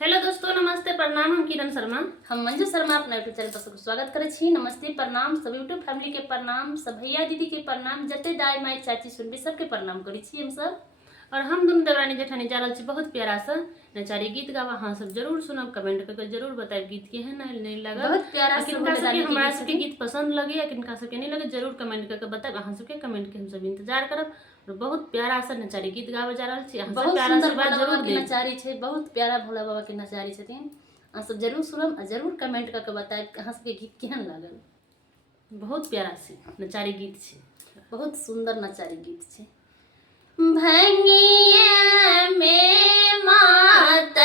Hello दोस्तों, नमस्ते प्रणाम। हम किरण शर्मा, हम मंजू शर्मा अपना यूट्यूब चैनल पर सबको स्वागत करे छी। नमस्ते प्रणाम, सब यूट्यूब फैमिली के प्रणाम, सब भैया दीदी के प्रणाम, जते दाई माई चाची सुनबी सबके प्रणाम करी छी हम सब। और हम दुनू देवरानी जेठानी जा रहल छी बहुत प्यारा सा नचारी गीत गावा। अहाँ सब जरूर सुनब, कमेंट करके जरूर बताएब गीत केहन है नहीं लागल। बहुत प्यारा सा किनका सबके रानी के हमरा गीत सबके गीत पसंद लगे या किनका सबके नहीं लगे जरूर कमेंट करके बताएब। अहाँ सबके कमेंट के हम सब इंतजार करब। और बहुत प्यारा सा नचारी गीत गावे जा रहल छी। अहाँ सब बहुत प्यारा सुंदर आशीर्वाद भोला बाबा जरूर के देब। नचारी छे, बहुत प्यारा भोला बाबा के नचारी छथिन। अहाँ सब जरूर सुनब और जरूर कमेंट करके बताएब कि अहाँ सबके गीत केहन लागल। बहुत प्यारा से नचारी गीत छे, बहुत सुंदर नचारी गीत छे। भंगिया में माता